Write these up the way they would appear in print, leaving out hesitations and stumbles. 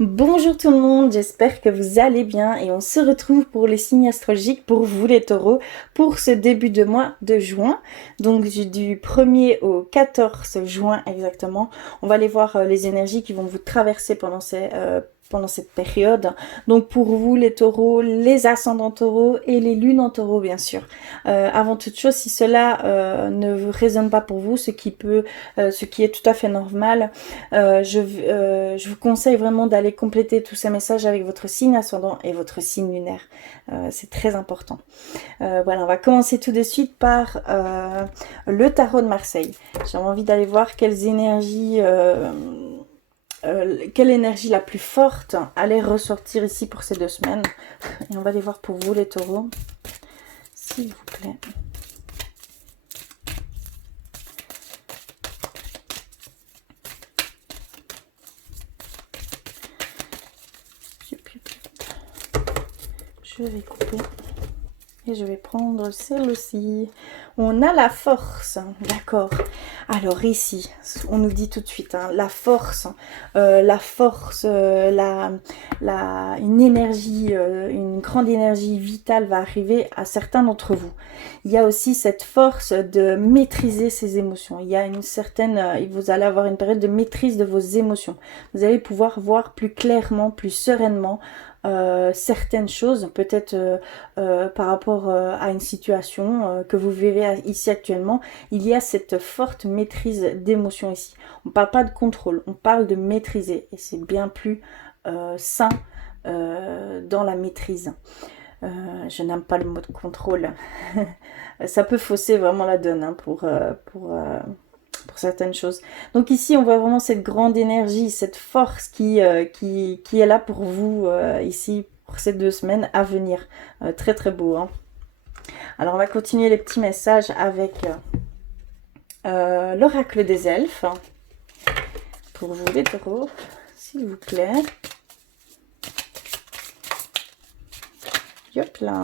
Bonjour tout le monde, j'espère que vous allez bien et on se retrouve pour les signes astrologiques pour vous les taureaux pour ce début de mois de juin. Donc du 1er au 14 juin exactement, on va aller voir les énergies qui vont vous traverser pendant cette période. Donc pour vous les taureaux, les ascendants taureaux et les lunes en taureau bien sûr. Avant toute chose, si cela ne vous résonne pas pour vous, ce qui est tout à fait normal, je vous conseille vraiment d'aller compléter tous ces messages avec votre signe ascendant et votre signe lunaire. C'est très important. Voilà, on va commencer tout de suite par le tarot de Marseille. J'ai envie d'aller voir quelle énergie la plus forte allait ressortir ici pour ces 2 semaines. Et on va aller voir pour vous les taureaux, s'il vous plaît. Je vais couper et je vais prendre celle-ci. On a la force, d'accord. Alors ici, on nous dit tout de suite, hein, la force, une énergie, une grande énergie vitale va arriver à certains d'entre vous. Il y a aussi cette force de maîtriser ses émotions. Il y a vous allez avoir une période de maîtrise de vos émotions. Vous allez pouvoir voir plus clairement, plus sereinement certaines choses, peut-être par rapport à une situation que vous vivez ici actuellement. Il y a cette forte maîtrise d'émotions ici. On ne parle pas de contrôle, on parle de maîtriser et c'est bien plus sain dans la maîtrise. Je n'aime pas le mot de contrôle. Ça peut fausser vraiment la donne hein, pour certaines choses. Donc ici, on voit vraiment cette grande énergie, cette force qui est là pour vous ici pour ces 2 semaines à venir. Très très beau. Hein. Alors on va continuer les petits messages avec l'oracle des elfes. Pour vous les taureaux, s'il vous plaît. Hop là.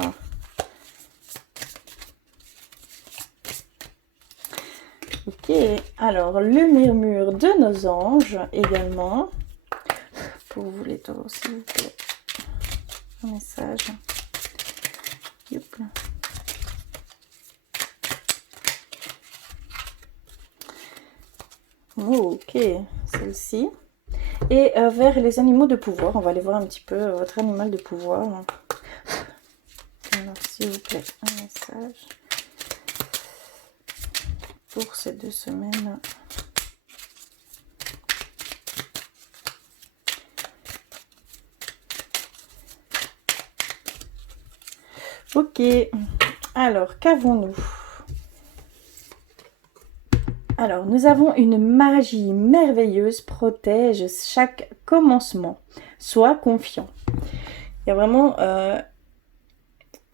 Ok, alors le murmure de nos anges également. Pour vous les taureaux, s'il vous plaît. Un message. Hop là. Oh, ok, celle-ci. Et vers les animaux de pouvoir, on va aller voir un petit peu votre animal de pouvoir. Alors, s'il vous plaît, un message pour ces 2 semaines. Ok, alors qu'avons-nous? Alors, nous avons une magie merveilleuse protège chaque commencement. Sois confiant. Il y a vraiment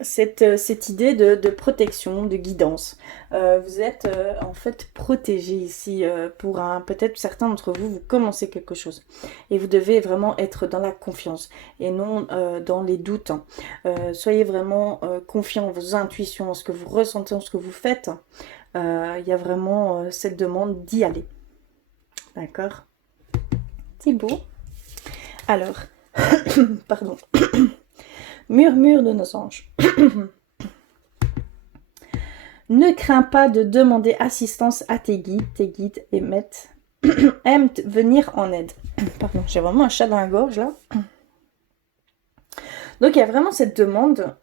cette idée de protection, de guidance. Vous êtes en fait protégé ici pour peut-être certains d'entre vous, vous commencez quelque chose. Et vous devez vraiment être dans la confiance et non dans les doutes. Soyez vraiment confiant en vos intuitions, en ce que vous ressentez, en ce que vous faites. Il y a vraiment cette demande d'y aller. D'accord? Thibaut. Alors, pardon. Murmure de nos anges. Ne crains pas de demander assistance à tes guides aiment venir en aide. Pardon, j'ai vraiment un chat dans la gorge là. Donc il y a vraiment cette demande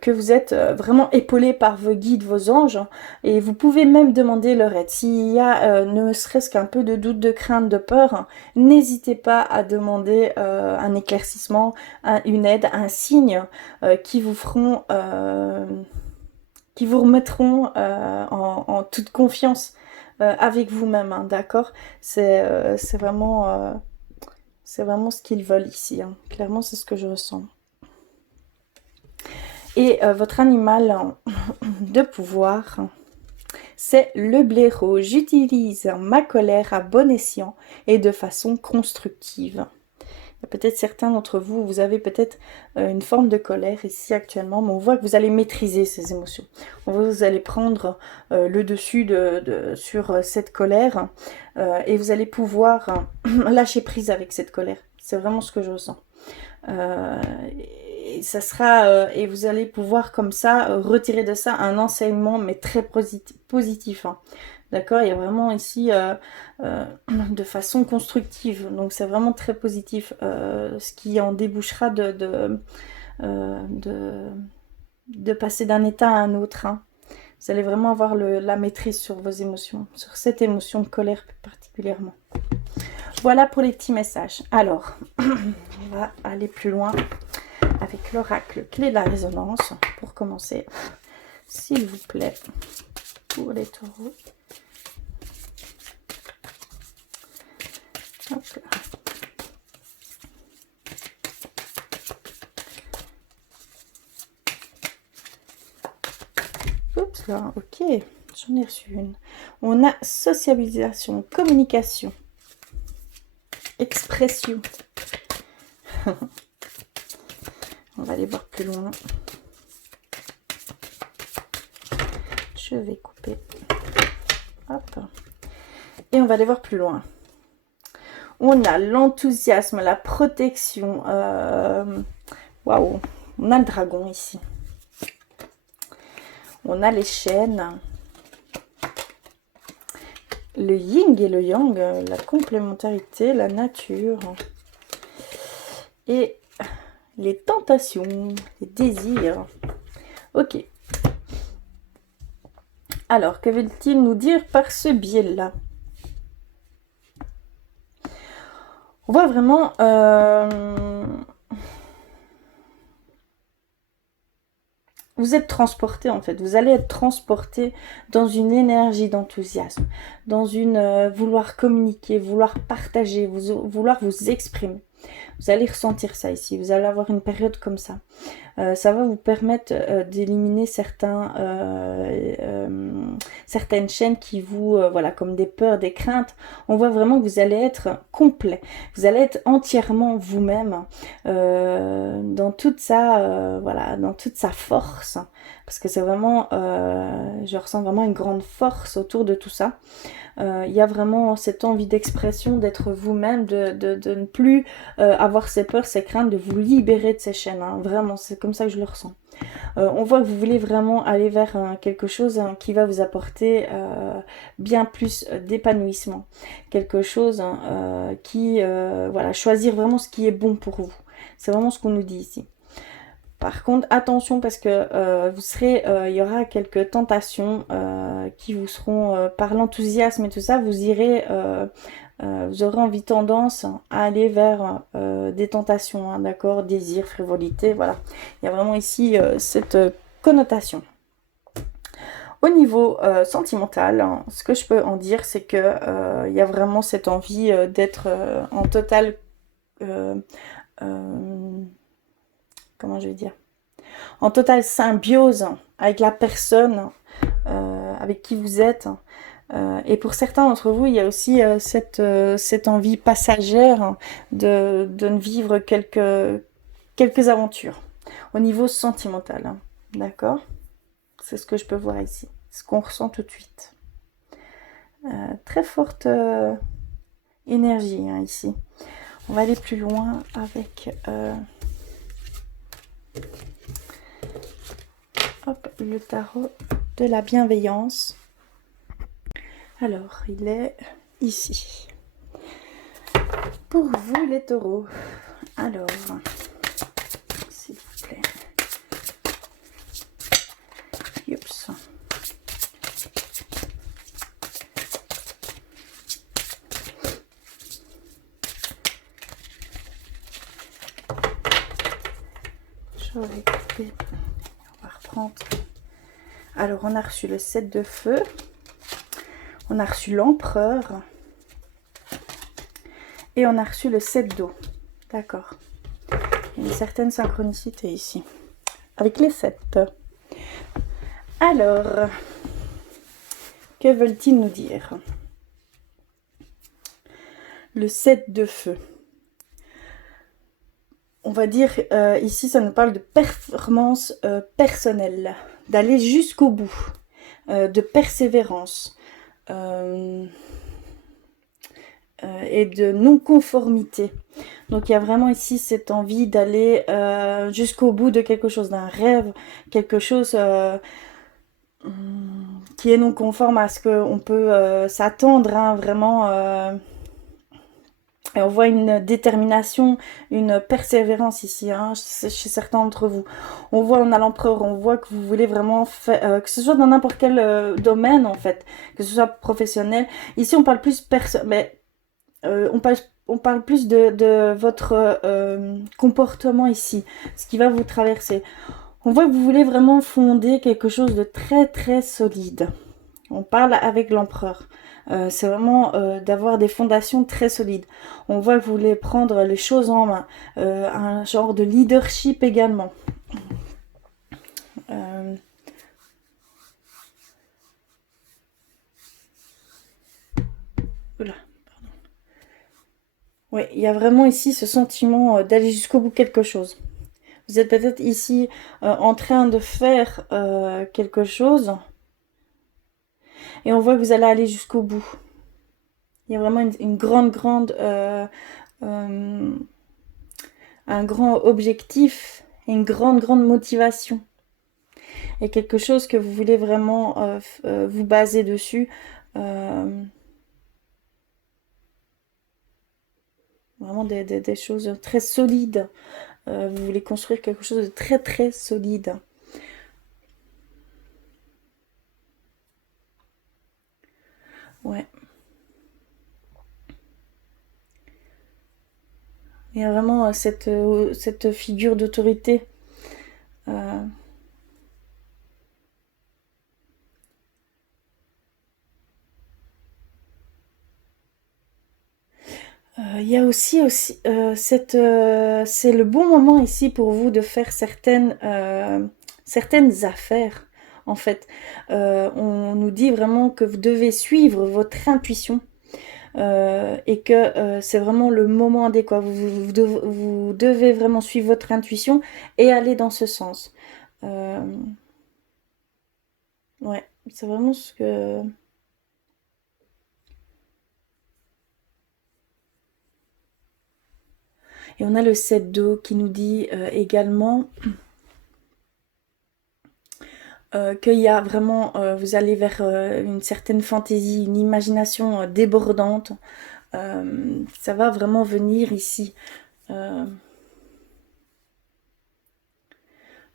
que vous êtes vraiment épaulé par vos guides, vos anges, et vous pouvez même demander leur aide. S'il y a ne serait-ce qu'un peu de doute, de crainte, de peur, n'hésitez pas à demander un éclaircissement, une aide, un signe qui vous feront, qui vous remettront en toute confiance avec vous-même, hein, d'accord? C'est vraiment ce qu'ils veulent ici. Hein. Clairement, c'est ce que je ressens. Et votre animal de pouvoir, c'est le blaireau. J'utilise ma colère à bon escient et de façon constructive. Il y a peut-être certains d'entre vous, vous avez peut-être une forme de colère ici actuellement, mais on voit que vous allez maîtriser ces émotions. On voit que vous allez prendre le dessus sur cette colère et vous allez pouvoir lâcher prise avec cette colère. C'est vraiment ce que je ressens. Et ça sera et vous allez pouvoir comme ça retirer de ça un enseignement, mais très positif. Hein. D'accord, il y a vraiment ici de façon constructive, donc c'est vraiment très positif, ce qui en débouchera de passer d'un état à un autre. Hein. Vous allez vraiment avoir la maîtrise sur vos émotions, sur cette émotion de colère particulièrement. Voilà pour les petits messages. Alors, on va aller plus loin avec l'oracle clé de la résonance pour commencer. S'il vous plaît, pour les taureaux. Hop là. Oups là, ok, j'en ai reçu une. On a sociabilisation, communication, expression. On va aller voir plus loin. Je vais couper. Hop. Et on va aller voir plus loin. On a l'enthousiasme, la protection. Waouh. On a le dragon ici. On a les chaînes. Le yin et le yang, la complémentarité, la nature. Et les tentations, les désirs. Ok. Alors, que veut-il nous dire par ce biais-là? On voit vraiment... vous êtes transporté en fait, vous allez être transporté dans une énergie d'enthousiasme, dans une vouloir communiquer, vouloir partager, vouloir vous exprimer. Vous allez ressentir ça ici, vous allez avoir une période comme ça. Ça va vous permettre d'éliminer certaines chaînes qui vous, voilà, comme des peurs, des craintes. On voit vraiment que vous allez être complet, vous allez être entièrement vous-même dans toute voilà, dans toute sa force, parce que c'est vraiment, je ressens vraiment une grande force autour de tout ça. Il y a vraiment cette envie d'expression, d'être vous-même, de ne plus avoir ces peurs, ces craintes, de vous libérer de ces chaînes. Hein. Vraiment, c'est comme ça que je le ressens. On voit que vous voulez vraiment aller vers quelque chose qui va vous apporter bien plus d'épanouissement. Quelque chose qui, voilà, choisir vraiment ce qui est bon pour vous. C'est vraiment ce qu'on nous dit ici. Par contre, attention parce que vous serez, il y aura quelques tentations qui vous seront, par l'enthousiasme et tout ça, vous irez, vous aurez envie tendance à aller vers des tentations, hein, d'accord, désir, frivolité, voilà. Il y a vraiment ici cette connotation. Au niveau sentimental, hein, ce que je peux en dire, c'est que il y a vraiment cette envie d'être en totale... comment je vais dire, en totale symbiose avec la personne avec qui vous êtes. Et pour certains d'entre vous, il y a aussi cette envie passagère de ne vivre quelques aventures au niveau sentimental. Hein. D'accord? C'est ce que je peux voir ici. Ce qu'on ressent tout de suite. Très forte énergie hein, ici. On va aller plus loin avec... hop, le tarot de la bienveillance. Alors, il est ici. Pour vous, les taureaux. Alors, s'il vous plaît. Oups. Je vais couper. On va reprendre. Alors, on a reçu le 7 de feu. On a reçu l'empereur. Et on a reçu le 7 d'eau. D'accord. Il y a une certaine synchronicité ici. Avec les 7. Alors, que veulent-ils nous dire? Le 7 de feu. on va dire, ici, ça nous parle de performance personnelle, d'aller jusqu'au bout, de persévérance et de non-conformité. Donc il y a vraiment ici cette envie d'aller jusqu'au bout de quelque chose, d'un rêve, quelque chose qui est non conforme à ce qu'on peut s'attendre, hein, vraiment. Et on voit une détermination, une persévérance ici, hein, chez certains d'entre vous. On a l'empereur, on voit que vous voulez vraiment faire, que ce soit dans n'importe quel domaine en fait, que ce soit professionnel. Ici on parle plus mais on parle plus de votre comportement ici, ce qui va vous traverser. On voit que vous voulez vraiment fonder quelque chose de très très solide. On parle avec l'empereur. C'est vraiment d'avoir des fondations très solides. On voit que vous voulez prendre les choses en main. Un genre de leadership également. Oula, pardon. Oui, il y a vraiment ici ce sentiment d'aller jusqu'au bout de quelque chose. Vous êtes peut-être ici en train de faire quelque chose. Et on voit que vous allez aller jusqu'au bout. Il y a vraiment une grande, un grand objectif et une grande motivation. Et quelque chose que vous voulez vraiment vous baser dessus. Vraiment des choses très solides. Vous voulez construire quelque chose de très très solide. Ouais. Il y a vraiment cette figure d'autorité. Il y a aussi c'est le bon moment ici pour vous de faire certaines affaires. En fait, on nous dit vraiment que vous devez suivre votre intuition et que c'est vraiment le moment adéquat. Vous devez vraiment suivre votre intuition et aller dans ce sens. Ouais, c'est vraiment ce que... Et on a le 7 d'eau qui nous dit également qu'il y a vraiment, vous allez vers une certaine fantaisie, une imagination débordante. Ça va vraiment venir ici. Une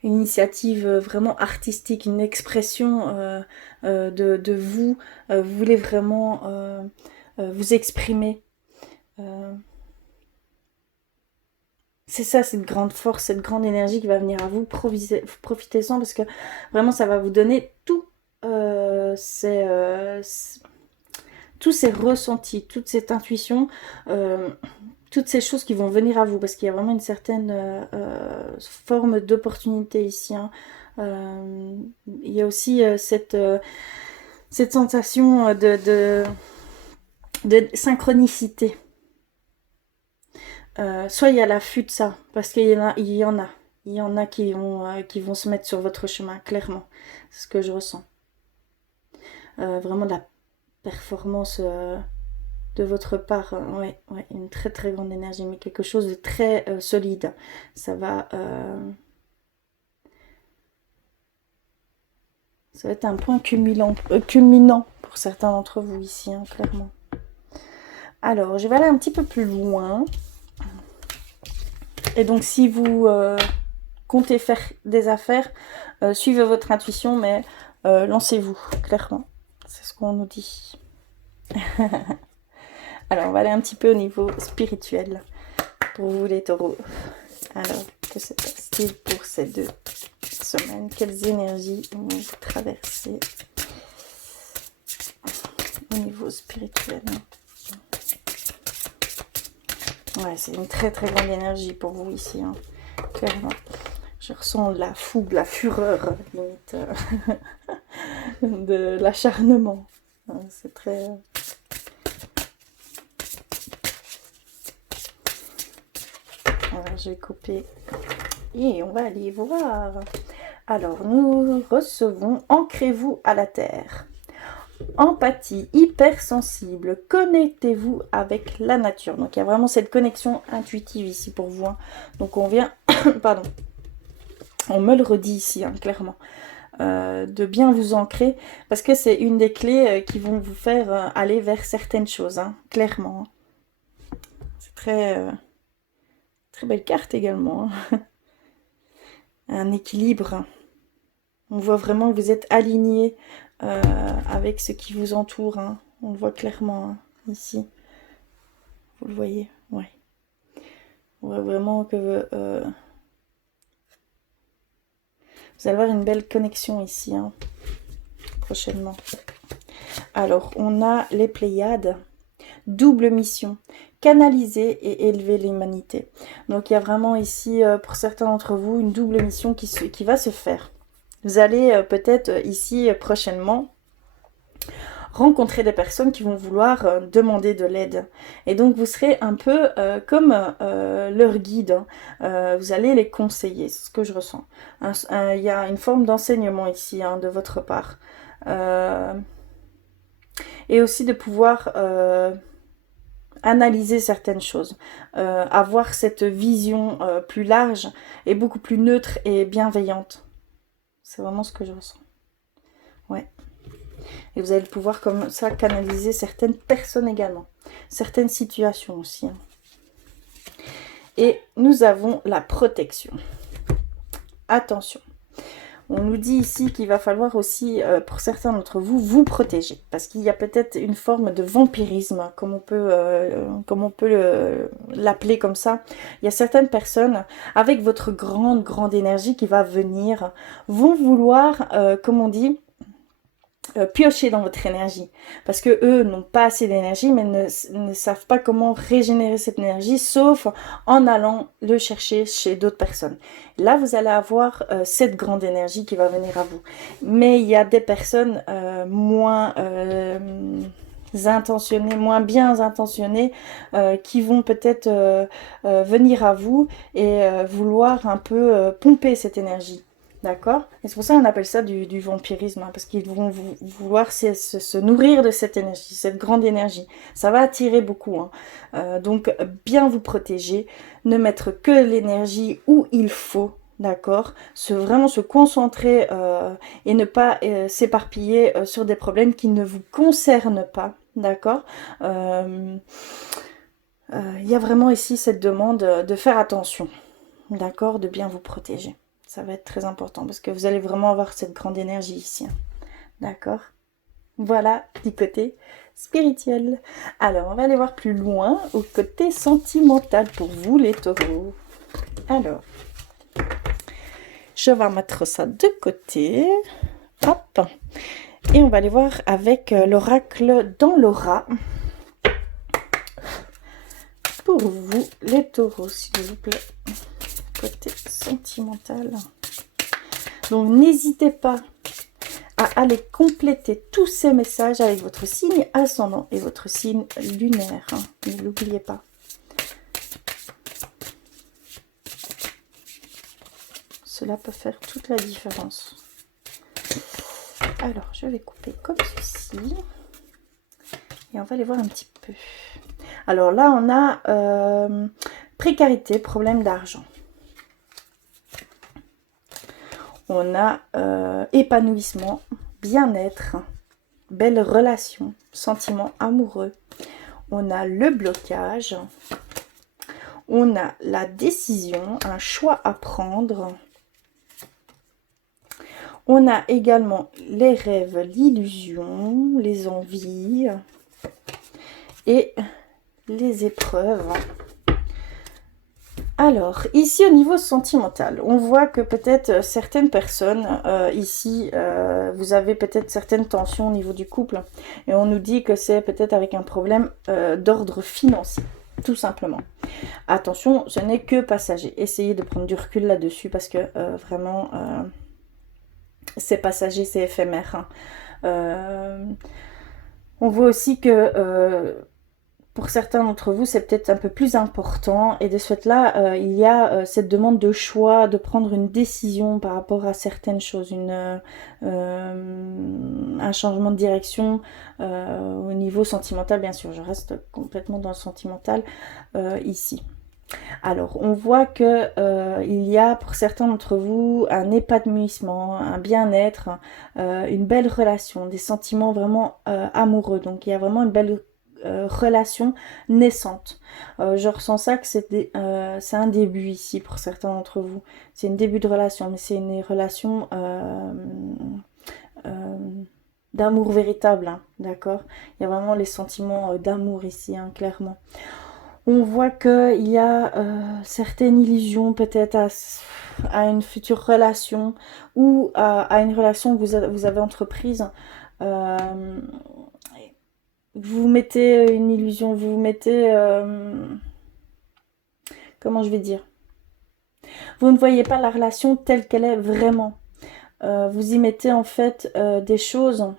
initiative vraiment artistique, une expression de vous. Vous voulez vraiment vous exprimer. C'est ça, cette grande force, cette grande énergie qui va venir à vous. Profitez-en parce que vraiment, ça va vous donner tous ces ressentis, toute cette intuition, toutes ces choses qui vont venir à vous parce qu'il y a vraiment une certaine forme d'opportunité ici. Hein. Il y a aussi cette sensation de synchronicité. Soyez à l'affût de ça, parce qu'il y en a qui vont se mettre sur votre chemin, clairement. C'est ce que je ressens. Vraiment de la performance de votre part, ouais, une très très grande énergie, mais quelque chose de très solide. Ça va être un point culminant pour certains d'entre vous ici, hein, clairement. Alors, je vais aller un petit peu plus loin. Et donc, si vous comptez faire des affaires, suivez votre intuition, mais lancez-vous, clairement. C'est ce qu'on nous dit. Alors, on va aller un petit peu au niveau spirituel pour vous, les taureaux. Alors, que se passe-t-il pour ces 2 semaines? Quelles énergies vont vous traverser au niveau spirituel? Ouais, c'est une très très grande énergie pour vous ici, hein, clairement. Je ressens de la fougue, de la fureur, limite, de l'acharnement. C'est très... Alors, je vais couper et on va aller voir. Alors, nous recevons ancrez-vous à la terre. Empathie, hypersensible, connectez-vous avec la nature. Donc, il y a vraiment cette connexion intuitive ici pour vous. Hein. Donc, on vient, pardon, on me le redit ici, hein, clairement. De bien vous ancrer parce que c'est une des clés qui vont vous faire aller vers certaines choses, hein, clairement. C'est très, très belle carte également. Hein. Un équilibre. On voit vraiment que vous êtes aligné avec ce qui vous entoure. Hein. On le voit clairement hein, ici. Vous le voyez, ouais. On voit vraiment que vous allez avoir une belle connexion ici, hein, prochainement. Alors, on a les Pléiades. Double mission, canaliser et élever l'humanité. Donc il y a vraiment ici, pour certains d'entre vous, une double mission qui va se faire. Vous allez peut-être ici, prochainement, rencontrer des personnes qui vont vouloir demander de l'aide. Et donc vous serez un peu comme leur guide. Hein. Vous allez les conseiller, c'est ce que je ressens. Il y a une forme d'enseignement ici, hein, de votre part. Et aussi de pouvoir analyser certaines choses, avoir cette vision plus large et beaucoup plus neutre et bienveillante. C'est vraiment ce que je ressens. Ouais. Et vous allez pouvoir comme ça canaliser certaines personnes également, certaines situations aussi. Hein. Et nous avons la protection. Attention. On nous dit ici qu'il va falloir aussi, pour certains d'entre vous, vous protéger. Parce qu'il y a peut-être une forme de vampirisme, comme on peut l'appeler comme ça. Il y a certaines personnes, avec votre grande énergie qui va venir, vont vouloir, comme on dit, piocher dans votre énergie. Parce que eux n'ont pas assez d'énergie, mais ne savent pas comment régénérer cette énergie, sauf en allant le chercher chez d'autres personnes. Là, vous allez avoir cette grande énergie qui va venir à vous. Mais il y a des personnes moins intentionnées, moins bien intentionnées, qui vont peut-être venir à vous et vouloir un peu pomper cette énergie. D'accord? Et c'est pour ça qu'on appelle ça du vampirisme, hein, parce qu'ils vont vouloir se nourrir de cette énergie, cette grande énergie. Ça va attirer beaucoup. Hein. Donc, bien vous protéger, ne mettre que l'énergie où il faut, d'accord? Vraiment se concentrer et ne pas s'éparpiller sur des problèmes qui ne vous concernent pas, d'accord? Il y a vraiment ici cette demande de faire attention, d'accord? De bien vous protéger. Ça va être très important parce que vous allez vraiment avoir cette grande énergie ici. D'accord? Voilà du côté spirituel. Alors, on va aller voir plus loin au côté sentimental pour vous, les taureaux. Alors, je vais mettre ça de côté. Hop. Et on va aller voir avec l'oracle dans l'aura. Pour vous, les taureaux, s'il vous plaît. Côté sentimental. Donc n'hésitez pas à aller compléter tous ces messages avec votre signe ascendant et votre signe lunaire. Hein. Ne l'oubliez pas. Cela peut faire toute la différence. Alors, je vais couper comme ceci. Et on va aller voir un petit peu. Alors là, on a précarité, problème d'argent. On a épanouissement, bien-être, belle relation, sentiments amoureux. On a le blocage. On a la décision, un choix à prendre. On a également les rêves, l'illusion, les envies et les épreuves. Alors, ici au niveau sentimental, on voit que peut-être certaines personnes, ici, vous avez peut-être certaines tensions au niveau du couple. Et on nous dit que c'est peut-être avec un problème d'ordre financier, tout simplement. Attention, ce n'est que passager. Essayez de prendre du recul là-dessus parce que vraiment, c'est passager, c'est éphémère. Hein. On voit aussi que pour certains d'entre vous, c'est peut-être un peu plus important. Et de ce fait-là, il y a cette demande de choix, de prendre une décision par rapport à certaines choses, un changement de direction au niveau sentimental, bien sûr. Je reste complètement dans le sentimental ici. Alors, on voit que il y a pour certains d'entre vous un épanouissement, un bien-être, une belle relation, des sentiments vraiment amoureux. Donc, il y a vraiment une belle relation naissante. Je ressens ça que c'est un début ici pour certains d'entre vous. C'est un début de relation, mais c'est une relation d'amour véritable, hein, d'accord? Il y a vraiment les sentiments d'amour ici, hein, clairement. On voit qu'il y a certaines illusions peut-être à une future relation ou à une relation que vous avez entreprise. Euh, vous mettez une illusion, vous mettez... comment je vais dire? Vous ne voyez pas la relation telle qu'elle est vraiment. Vous y mettez en fait des choses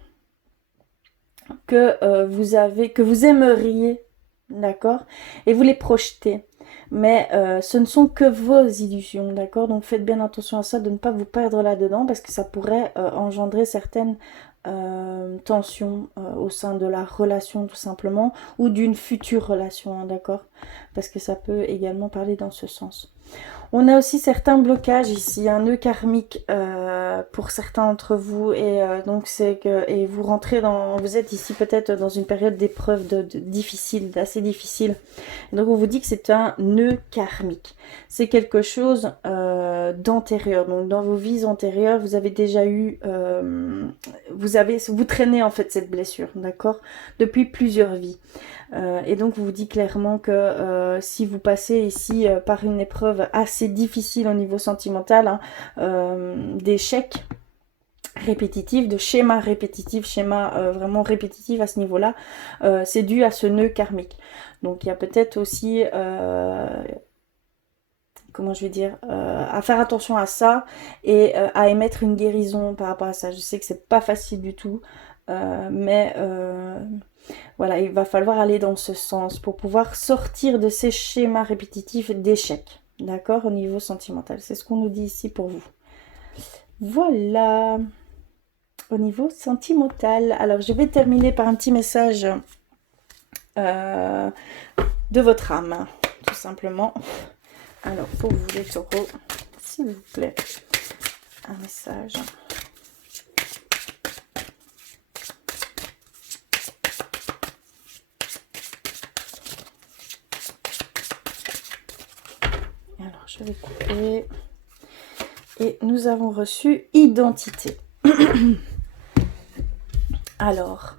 que vous aimeriez, d'accord? Et vous les projetez. Mais ce ne sont que vos illusions, d'accord? Donc faites bien attention à ça, de ne pas vous perdre là-dedans, parce que ça pourrait engendrer certaines tensions au sein de la relation, tout simplement, ou d'une future relation, hein, d'accord? Parce que ça peut également parler dans ce sens. On a aussi certains blocages ici, un nœud karmique pour certains d'entre vous, et donc c'est que vous êtes ici peut-être dans une période d'épreuve difficile, d'assez difficile. Donc on vous dit que c'est un nœud karmique. C'est quelque chose d'antérieur. Donc dans vos vies antérieures, vous avez déjà eu, vous traînez en fait cette blessure, d'accord, depuis plusieurs vies. Et donc vous dit clairement que si vous passez ici par une épreuve assez difficile au niveau sentimental, hein, d'échecs répétitifs, de schémas répétitifs, vraiment répétitifs à ce niveau-là, c'est dû à ce nœud karmique. Donc il y a peut-être aussi... comment je vais dire, à faire attention à ça et à émettre une guérison par rapport à ça. Je sais que c'est pas facile du tout, mais voilà, il va falloir aller dans ce sens pour pouvoir sortir de ces schémas répétitifs d'échecs, d'accord, au niveau sentimental. C'est ce qu'on nous dit ici pour vous. Voilà, au niveau sentimental. Alors, je vais terminer par un petit message de votre âme, tout simplement. Alors, pour vous les taureaux, s'il vous plaît, un message. Alors, je vais couper. Et nous avons reçu identité. Alors,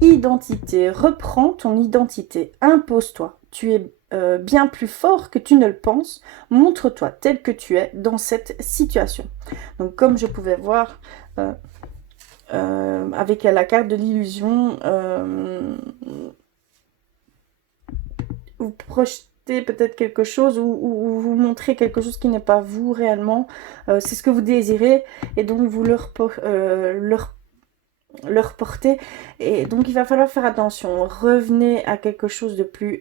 identité, reprends ton identité, impose-toi. Tu es bien plus fort que tu ne le penses. Montre-toi tel que tu es dans cette situation. Donc, comme je pouvais voir avec la carte de l'illusion, vous projetez peut-être quelque chose ou vous montrez quelque chose qui n'est pas vous réellement. C'est ce que vous désirez et donc vous leur porter, et donc il va falloir faire attention. Revenez à quelque chose de plus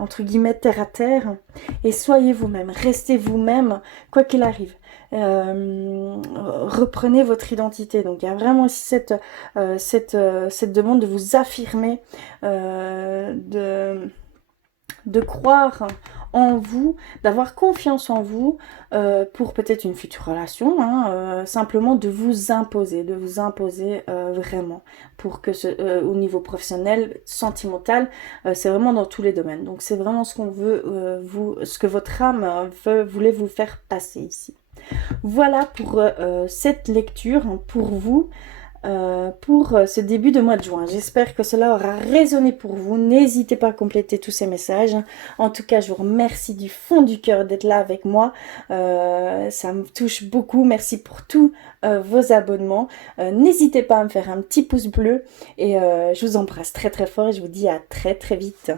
entre guillemets terre à terre et soyez vous-même, restez vous-même quoi qu'il arrive. Reprenez votre identité. Donc il y a vraiment aussi cette demande de vous affirmer, de croire en vous, d'avoir confiance en vous pour peut-être une future relation, hein, simplement de vous imposer vraiment pour que au niveau professionnel, sentimental, c'est vraiment dans tous les domaines. Donc c'est vraiment ce qu'on veut, ce que votre âme voulait vous faire passer ici. Voilà pour cette lecture, hein, pour vous. Pour ce début de mois de juin. J'espère que cela aura résonné pour vous. N'hésitez pas à compléter tous ces messages. En tout cas, je vous remercie du fond du cœur d'être là avec moi. Ça me touche beaucoup. Merci pour tous vos abonnements. N'hésitez pas à me faire un petit pouce bleu et je vous embrasse très très fort et je vous dis à très très vite.